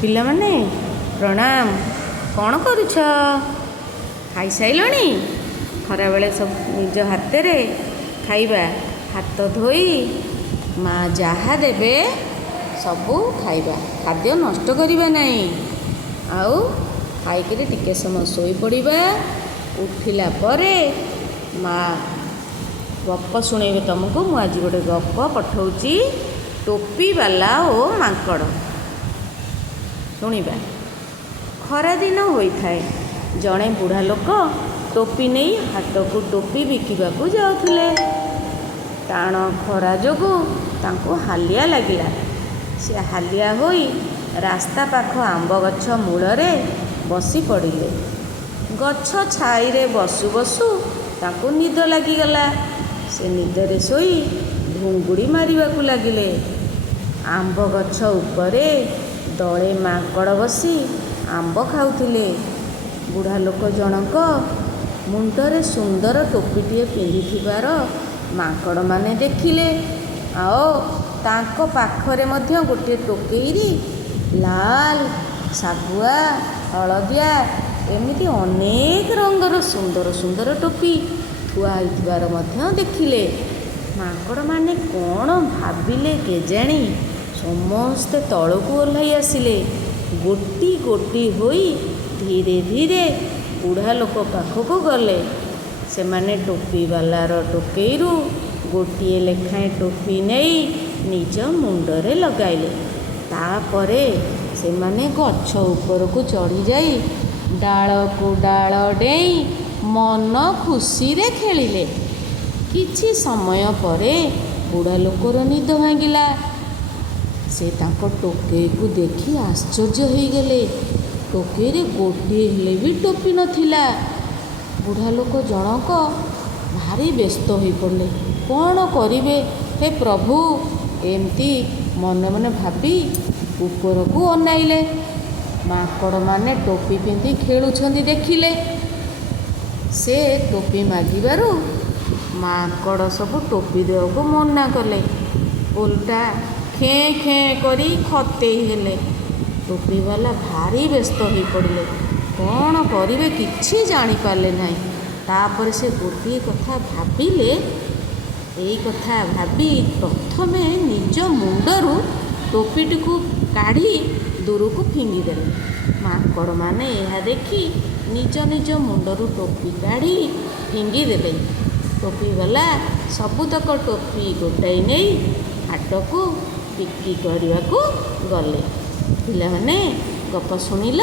ପିଲାମାନେ ପ୍ରଣାମ। କ'ଣ କରୁଛ? ଖାଇସାରିଲଣି? ଖରାବେଳେ ସବୁ ନିଜ ହାତରେ ଖାଇବା, ହାତ ଧୋଇ ମା ଯାହା ଦେବେ ସବୁ ଖାଇବା, ଖାଦ୍ୟ ନଷ୍ଟ କରିବା ନାହିଁ। ଆଉ ଖାଇକରି ଟିକେ ସମୟ ଶୋଇପଡ଼ିବା। ଉଠିଲା ପରେ ମା ଗପ ଶୁଣେଇବେ ତୁମକୁ। ମୁଁ ଆଜି ଗୋଟେ ଗପ ପଠାଉଛି, ଟୋପିବାଲା ଓ ମାଙ୍କଡ଼। ଶୁଣିବା। ଖରାଦିନ ହୋଇଥାଏ। ଜଣେ ବୁଢ଼ା ଲୋକ ଟୋପି ନେଇ ହାଟକୁ ଟୋପି ବିକିବାକୁ ଯାଉଥିଲେ। ଟାଣ ଖରା ଯୋଗୁଁ ତାଙ୍କୁ ହାଲିଆ ଲାଗିଲା। ସେ ହାଲିଆ ହୋଇ ରାସ୍ତା ପାଖ ଆମ୍ବ ଗଛ ମୂଳରେ ବସି ପଡ଼ିଲେ। ଗଛ ଛାଇରେ ବସୁ ବସୁ ତାଙ୍କୁ ନିଦ ଲାଗିଗଲା। ସେ ନିଦରେ ଶୋଇ ଘୁଙ୍ଗୁଡ଼ି ମାରିବାକୁ ଲାଗିଲେ। ଆମ୍ବ ଗଛ ଉପରେ ଦଳେ ମାଙ୍କଡ଼ ବସି ଆମ୍ବ ଖାଉଥିଲେ। ବୁଢ଼ା ଲୋକ ଜଣକ ମୁଣ୍ଡରେ ସୁନ୍ଦର ଟୋପିଟିଏ ପିନ୍ଧିଥିବାର ମାଙ୍କଡ଼ମାନେ ଦେଖିଲେ। ଆଉ ତାଙ୍କ ପାଖରେ ମଧ୍ୟ ଗୋଟିଏ ଟୋକେଇରେ ଲାଲ, ଶାଗୁଆ, ହଳଦିଆ ଏମିତି ଅନେକ ରଙ୍ଗର ସୁନ୍ଦର ସୁନ୍ଦର ଟୋପି ଥୁଆ ହୋଇଥିବାର ମଧ୍ୟ ଦେଖିଲେ। ମାଙ୍କଡ଼ମାନେ କ'ଣ ଭାବିଲେ କେଜାଣି ସମସ୍ତେ ତଳକୁ ଓହ୍ଲାଇ ଆସିଲେ। ଗୋଟି ଗୋଟି ହୋଇ ଧୀରେ ଧୀରେ ବୁଢ଼ା ଲୋକ ପାଖକୁ ଗଲେ। ସେମାନେ ଟୋପିବାଲାର ଟୋକେଇରୁ ଗୋଟିଏ ଲେଖାଏଁ ଟୋପି ନେଇ ନିଜ ମୁଣ୍ଡରେ ଲଗାଇଲେ। ତାପରେ ସେମାନେ ଗଛ ଉପରକୁ ଚଢ଼ିଯାଇ ଡାଳକୁ ଡାଳ ଡେଇଁ ମନ ଖୁସିରେ ଖେଳିଲେ। କିଛି ସମୟ ପରେ ବୁଢ଼ା ଲୋକର ନିଦ ଭାଙ୍ଗିଲା। ସେ ତାଙ୍କ ଟୋକେଇକୁ ଦେଖି ଆଶ୍ଚର୍ଯ୍ୟ ହୋଇଗଲେ। ଟୋକେଇରେ ଗୋଟିଏ ହେଲେ ବି ଟୋପି ନଥିଲା। ବୁଢ଼ା ଲୋକ ଜଣକ ଭାରି ବ୍ୟସ୍ତ ହୋଇପଡ଼ିଲେ। କ'ଣ କରିବେ ହେ ପ୍ରଭୁ, ଏମିତି ମନେ ମନେ ଭାବି ଉପରକୁ ଅନାଇଲେ। ମାଙ୍କଡ଼ମାନେ ଟୋପି ପିନ୍ଧି ଖେଳୁଛନ୍ତି ଦେଖିଲେ। ସେ ଟୋପି ମାଗିବାରୁ ମାଙ୍କଡ଼ ସବୁ ଟୋପି ଦେବାକୁ ମନା କଲେ। ଓଲଟା ଖେଁ ଖେଁ କରି ଖତେଇ ହେଲେ। ଟୋପିବାଲା ଭାରି ବ୍ୟସ୍ତ ହୋଇପଡ଼ିଲେ। କ'ଣ କରିବେ କିଛି ଜାଣିପାରିଲେ ନାହିଁ। ତାପରେ ସେ ଗୋଟିଏ କଥା ଭାବିଲେ। ଏଇ କଥା ଭାବି ପ୍ରଥମେ ନିଜ ମୁଣ୍ଡରୁ ଟୋପିଟିକୁ କାଢ଼ି ଦୂରକୁ ଫିଙ୍ଗିଦେଲେ। ମାଙ୍କଡ଼ମାନେ ଏହା ଦେଖି ନିଜ ନିଜ ମୁଣ୍ଡରୁ ଟୋପି କାଢ଼ି ଫିଙ୍ଗିଦେଲେ। ଟୋପିବାଲା ସବୁତକ ଟୋପି ଗୋଟାଇ ନେଇ ହାଟକୁ ବିକ୍ରି କରିବାକୁ ଗଲେ। ପିଲାମାନେ ଗପ ଶୁଣିଲ?